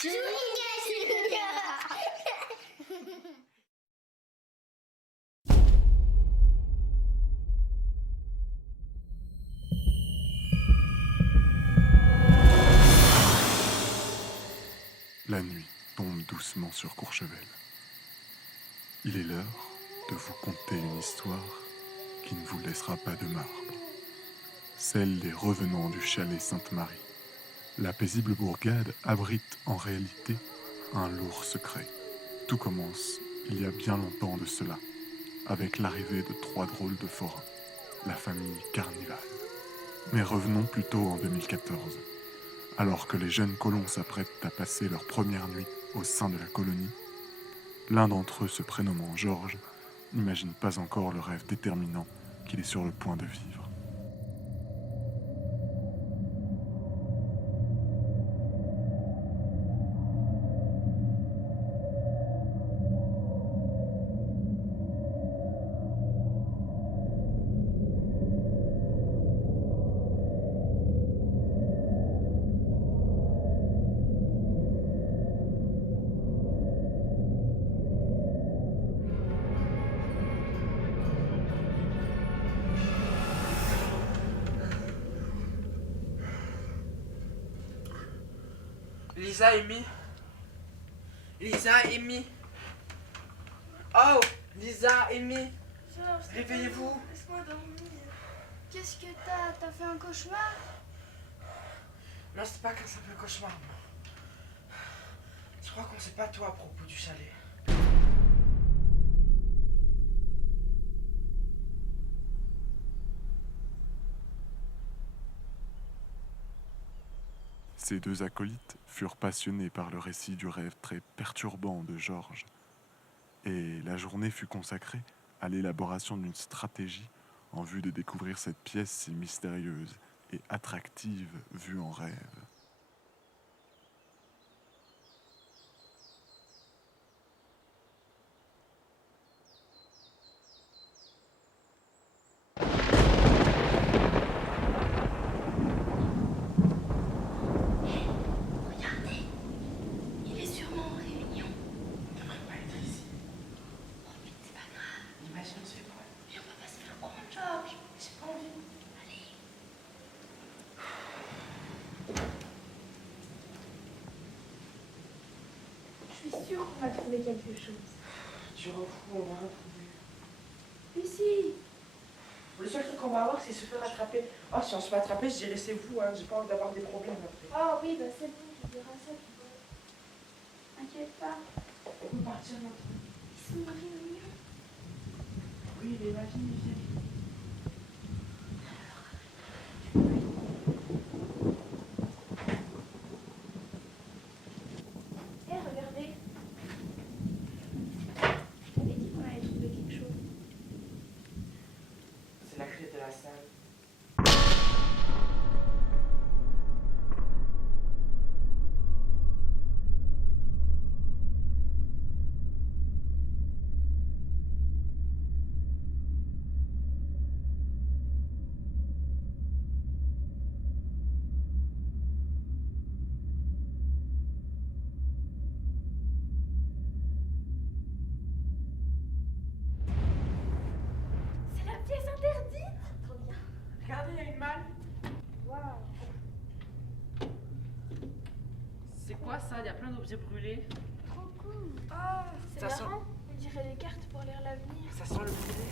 Chouringa, chouringa. La nuit tombe doucement sur Courchevel. Il est l'heure de vous conter une histoire qui ne vous laissera pas de marbre. Celle des revenants du chalet Sainte-Marie. La paisible bourgade abrite en réalité un lourd secret. Tout commence il y a bien longtemps de cela, avec l'arrivée de 3 drôles de forains, la famille Carnival. Mais revenons plutôt en 2014. Alors que les jeunes colons s'apprêtent à passer leur première nuit au sein de la colonie, l'un d'entre eux, se prénommant Georges, n'imagine pas encore le rêve déterminant qu'il est sur le point de vivre. Lisa, Amy. Lisa, Amy. Oh, Lisa, Amy. Georges, Réveillez-vous. laisse-moi dormir. Qu'est-ce que t'as? T'as fait un cauchemar? Non, c'est pas qu'un simple cauchemar. Je crois qu'on sait pas tout à propos du chalet. Ces 2 acolytes furent passionnés par le récit du rêve très perturbant de Georges, et la journée fut consacrée à l'élaboration d'une stratégie en vue de découvrir cette pièce si mystérieuse et attractive vue en rêve. Regardez, il est sûrement en réunion. On devrait pas être ici. Oh, mais c'est pas grave. L'imagine se fait quoi? Mais on va pas se faire prendre, Georges. J'ai pas envie. Allez. Je suis sûre qu'on va trouver quelque chose. Tu refous, on va retrouver. Mais si. Le seul truc qu'on va avoir, c'est se faire attraper. Oh, si on se fait attraper, je dirais c'est vous, hein. J'ai pas envie d'avoir des problèmes après. Ah oui, bah c'est bon, tu diras ça, tu vois. T'inquiète pas. On peut partir maintenant. Ils sont en réunion. Oui, mais imagine, viens. Hé, regardez. J'avais dit qu'on allait trouver quelque chose. C'est la clé de la salle. C'est la pièce interdite. Trop bien. Regardez, il y a une malle. Waouh. C'est quoi ça? Il y a plein d'objets brûlés. Trop cool. Ah, c'est Ça sent- marrant. On dirait des cartes pour lire l'avenir. Ça sent le brûlé.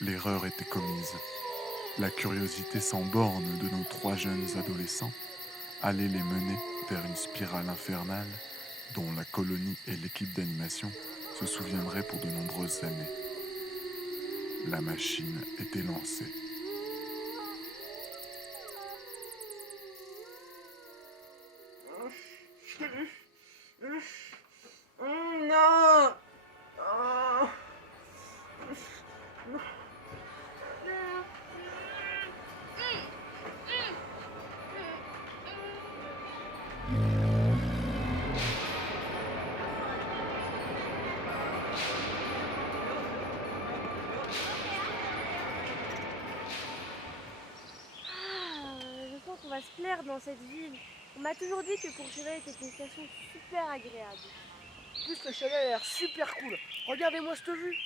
L'erreur était commise. La curiosité sans borne de nos 3 jeunes adolescents allait les mener vers une spirale infernale dont la colonie et l'équipe d'animation se souviendraient pour de nombreuses années. La machine était lancée. Non. Oh. va se plaire dans cette ville. On m'a toujours dit que Courchevel était une station super agréable. En plus, le chalet a l'air super cool. Regardez-moi cette vue.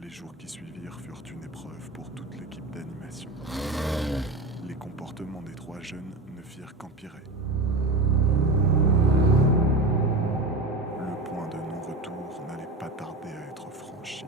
Les jours qui suivirent furent une épreuve pour toute l'équipe d'animation. Les comportements des 3 jeunes ne firent qu'empirer. Le point de non-retour n'allait pas tarder à être franchi.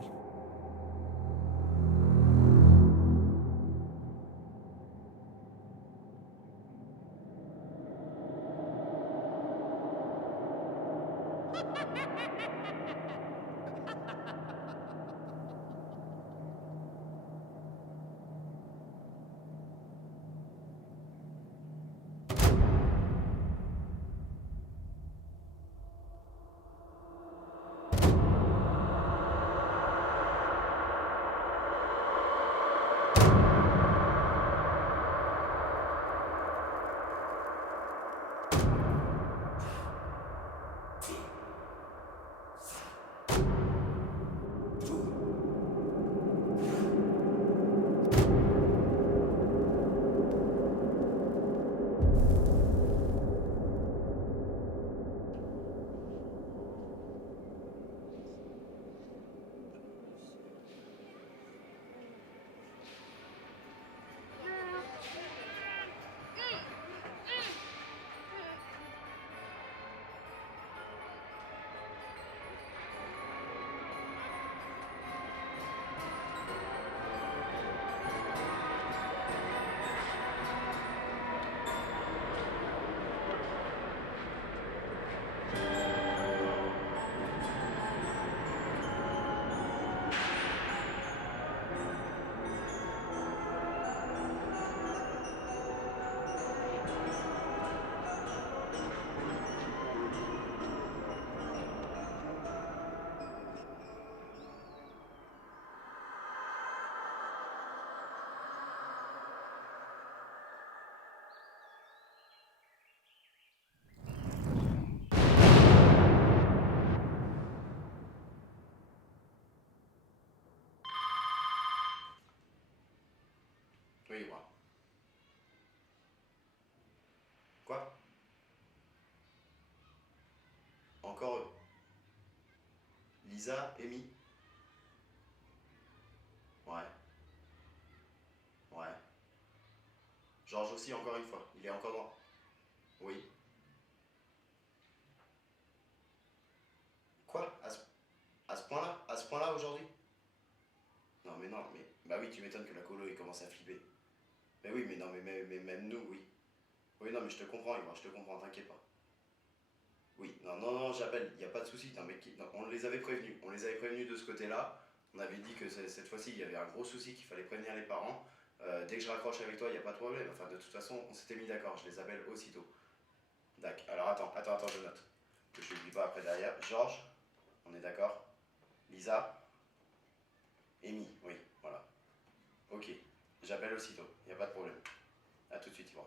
Oui, moi. Quoi? Encore eux. Lisa, Amy. Ouais. Ouais. Georges aussi, encore une fois. Il est encore dans... Oui. Quoi? À ce point-là? À ce point-là aujourd'hui? Non, mais non, mais... Bah oui, tu m'étonnes que la colo, il commence à flipper. Mais oui, mais non, mais même nous, oui. Oui, non, mais je te comprends, Yvan, je te comprends, t'inquiète pas. Oui, non, j'appelle, il n'y a pas de souci. Non, mais non, on les avait prévenus. On les avait prévenus de ce côté-là. On avait dit que cette fois-ci, il y avait un gros souci, qu'il fallait prévenir les parents. Dès que je raccroche avec toi, il n'y a pas de problème. Enfin, de toute façon, on s'était mis d'accord. Je les appelle aussitôt. D'accord. Alors, attends, je note. Que je n'oublie pas après derrière. Georges, on est d'accord. Lisa. Amy, oui, voilà. Ok. J'appelle aussitôt. Il n'y a pas de problème. A tout de suite, Yvan.